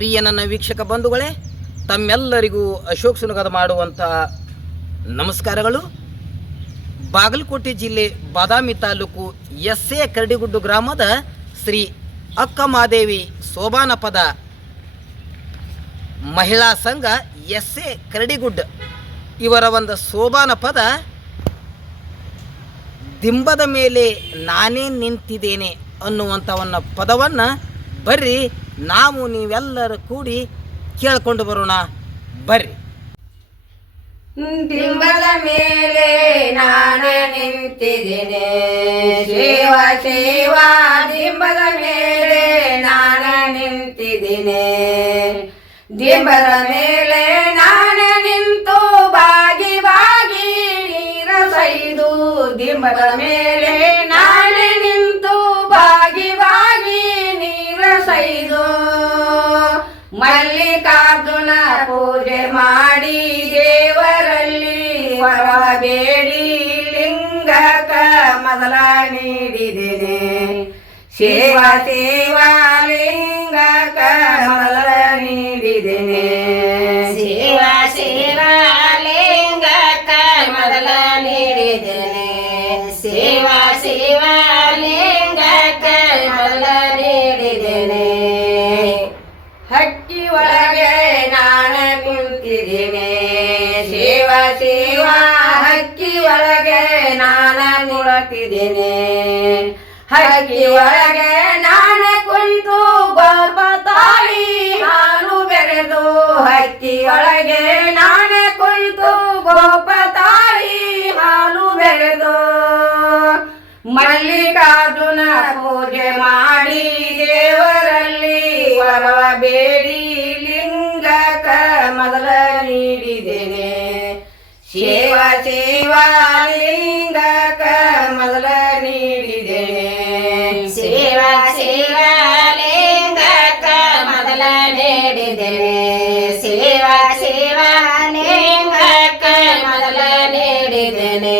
ಪ್ರಿಯ ನನ್ನ ವೀಕ್ಷಕ ಬಂಧುಗಳೇ, ತಮ್ಮೆಲ್ಲರಿಗೂ ಅಶೋಕ್ ಸುನಗದ ಮಾಡುವಂಥ ನಮಸ್ಕಾರಗಳು. ಬಾಗಲಕೋಟೆ ಜಿಲ್ಲೆ ಬಾದಾಮಿ ತಾಲೂಕು ಎಸ್.ಎ. ಕರಡಿಗುಡ್ಡು ಗ್ರಾಮದ ಶ್ರೀ ಅಕ್ಕಮಾದೇವಿ ಸೋಬಾನಪದ ಮಹಿಳಾ ಸಂಘ ಎಸ್.ಎ. ಕರಡಿಗುಡ್ಡ ಇವರ ಒಂದು ಸೋಬಾನ ಪದ ದಿಂಬದ ಮೇಲೆ ನಾನೇ ನಿಂತಿದ್ದೇನೆ ಅನ್ನುವಂಥವನ್ನ ಪದವನ್ನು ಬರ್ರಿ ನಾವು ನೀವೆಲ್ಲರೂ ಕೂಡಿ ಕೇಳ್ಕೊಂಡು ಬರೋಣ. ಬರ್ರಿ. ದಿಂಬದ ಮೇಲೆ ನಾನೇ ನಿಂತಿದ್ದೇನೆ, ಸೇವಾ ಸೇವಾ ದಿಂಬದ ಮೇಲೆ ನಾನೇ ನಿಂತಿದ್ದೇನೆ. ದಿಂಬದ ಮೇಲೆ ನಾನೇ ನಿಂತು ಬಾಗಿ ಬಾಗಿ ನೀರ ಸೈದು, ದಿಂಬದ ಮೇಲೆ ನಾನೇ ನಿಂತು ಬಾಗಿ ಬಾಗಿ ನೀರ ಸೈದು, ಮಲ್ಲಿಕಾರ್ಜುನ ಪೂಜೆ ಮಾಡಿ ದೇವರಲ್ಲಿ ವರ ಬೇಡಿ ಲಿಂಗಕ ಮೊದಲ ನೀಡಿದ್ದೇನೆ. ಸೇವಾ ಸೇವಾ ಲಿಂಗಕ ಮೊದಲ ನೀಡಿದ್ದೇನೆ. ಸೇವಾ ಸೇವಾ ಲಿಂಗಕ ಮೊದಲ ನೀಡಿದ್ದೇನೆ. ಸೇವಾ ಸೇವಾ ಲಿಂಗಕ ಮೊದಲ ನೀಡಿದ್ದೇನೆ. ಹಕ್ಕಿ ಒಳಗೆ ನಾನು ನಿಂತಿದ್ದೇನೆ, ಸೇವಾ ಸೇವಾ ಹಕ್ಕಿ ಒಳಗೆ ನಾನು ಕುಳಿತಿದ್ದೇನೆ. ಹಕ್ಕಿ ಒಳಗೆ ನಾನು ಕುಳಿತು ಗೋಪ ತಾಯಿ ಹಾಲು ಬೆರೆದು, ಹಕ್ಕಿ ಒಳಗೆ ನಾನು ಕುಳಿತು ಗೋಪ ತಾಯಿ ಹಾಲು ಬೆರೆದು, ಮಲ್ಲಿಕಾರ್ಜುನ ಪೂಜೆ ಮಾಡಿ ದೇವರಲ್ಲಿ ವರವ ಬೇಡಿ ಲಿಂಗಕ ಮೊದಲ ನೀಡಿದ್ದೇನೆ. ಸೇವಾ ಸೇವಾ ಲಿಂಗಕ ಮೊದಲ ನೀಡಿದ್ದೇನೆ. ಸೇವಾ ಸೇವಾ ಲಿಂಗಕ ಮೊದಲ ನೀಡಿದ್ದೇನೆ. ಸೇವಾ ಸೇವಾ ಲಿಂಗಕ ಮೊದಲ ನೀಡಿದ್ದೇನೆ.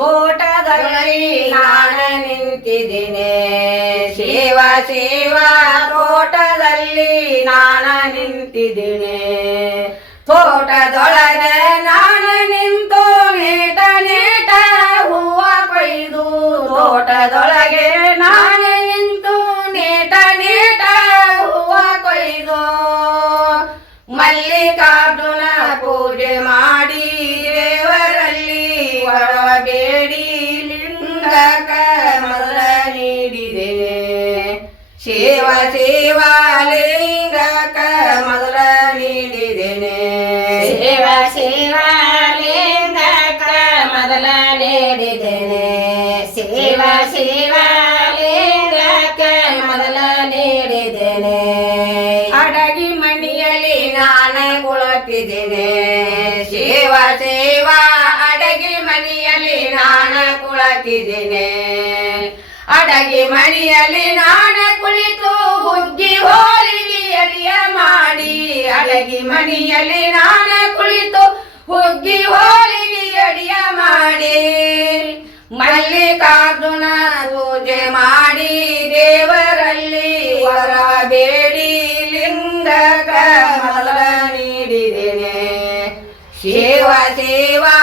ತೋಟದಲ್ಲಿ ನಾನು ನಿಂತಿದ್ದೇನೆ, ಸೇವಾ ಸೇವಾ ತೋಟದಲ್ಲಿ ನಾನು ನಿಂತಿದ್ದೇನೆ. ತೋಟದೊಳಗೆ ನಾನು ನಿಂತು ನೇಟ ನೇಟ ಹೂವ ಕೊಯ್ದು, ತೋಟದೊಳಗೆ ನಾನು ನಿಂತು ನೇಟ ನೇಟ ಹೂವ ಕೊಯ್ದು, ಮಲ್ಲಿಕಾರ್ಜುನ ಪೂಜೆ ಮಾಡಿ ದೇವರಲ್ಲಿ ವರವ ಬೇಡಿ ಲಿಂಗಕ ಮೊದಲ ನೀಡಿದ್ದೇನೆ. ಸೇವಾ ಸೇವಾ ಲಿಂಗಕ ಮೊದಲ ನೀಡಿದ್ದೇನೆ. ಸೇವಾ ಸೇವಾ ಲಿಂಗಕ ಮೊದಲ ನೀಡಿದ್ದೇನೆ. ಸೇವಾ ಸೇವಾ ಲಿಂಗಕ ಮೊದಲ ನೀಡಿದ್ದೇನೆ. ಅಡಗಿ ಮಣಿಯಲ್ಲಿ ನಾನು ಕುಳಿತಿದ್ದೇನೆ, ಸೇವಾ ಸೇವಾ ಅಡಗಿ ಮಣಿಯಲ್ಲಿ ನಾನು ಕುಳಿತಿದ್ದೇನೆ. ಅಡಗಿ ಮಣಿಯಲ್ಲಿ ನಾನು ಕುಳಿತು ಹುಗ್ಗಿ ಹೋಳಿಗೆ ಅಡಿಯ ಮಾಡಿ, ಅಡಗಿ ಮಣಿಯಲ್ಲಿ ನಾನು ಕುಳಿತು ಹುಗ್ಗಿ ಹೋಳಿಗೆ ಅಡಿಯ ಮಾಡಿ, ಮಲ್ಲಿಕಾರ್ಜುನ ಪೂಜೆ ಮಾಡಿ ದೇವರಲ್ಲಿ ವರ ಬೇಡಿ ಲಿಂಗಕ ಮೊದಲ ನೀಡಿದ್ದೇನೆ. ಸೇವಾ ಸೇವಾ